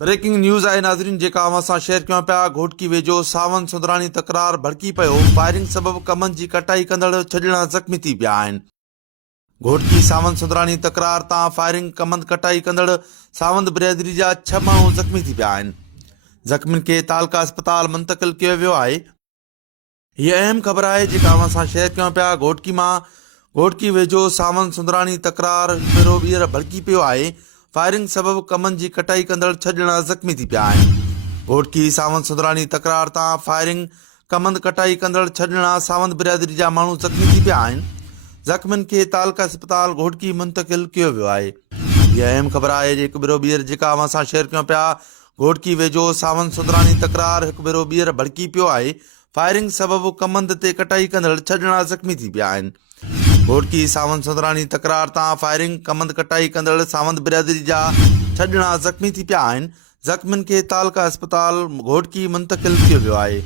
Breaking news आहे नाज़रीन जेका अवां सां शेयर कयूं पिया। घोटकी वेझो सावन सुंदराणी तकरार भड़की पियो। फायरिंग सबबि कमनि जी कटाई कंदड़ छॾणा ज़ख़्मी थी पिया आहिनि। घोटकी सावन सुंदराणी तकरार तां फायरिंग कमंद कटाई कंदड़ सावंत बिरादरी जा 6 माण्हू ज़ख़्मी थी पिया आहिनि। ज़ख़्मियुनि खे तालका अस्पताल मुंतक़िल कयो वियो आहे। हीअ अहम ख़बर आहे जेका अवां सां शेयर कयूं पिया। घोटकी वेझो सावन सुंदराणी तकरार भेरो ॿीहर भड़की पियो आहे। फायरिंग सबबि कमनि जी कटाई कंदड़ 6 ॼणा ज़ख़्मी थी पिया आहिनि। घोटकी सावन सुंदराणी तकरार तां फायरिंग कमंद कटाई कंदड़ 6 ॼणा सावंत बिरादरी जा माण्हू ज़ख़्मी थी पिया आहिनि। ज़ख़्मियुनि खे तालका अस्पताल घोटकी मुंतक़िल कयो वियो आहे। हीअ अहम ख़बर आहे हिकु भेरो ॿीहर जेका अवां सां शेयर कयूं पिया। घोटकी वेझो सावन सुंदराणी तकरार हिकु भेरो ॿीहर भड़की पियो आहे। फायरिंग सबबि कमंद ते कटाई कंदड़ 6 ॼणा ज़ख़्मी थी पिया आहिनि। घोटकी सावन सुंदराणी तकरार तां फायरिंग कमंद कटाई कंदड़ सावंत बिरादरी जा 6 ॼणा ज़ख़्मी थी पिया आहिनि। ज़ख़्मियुनि खे तालका अस्पताल घोटकी मुंतक़िल कयो वियो आहे।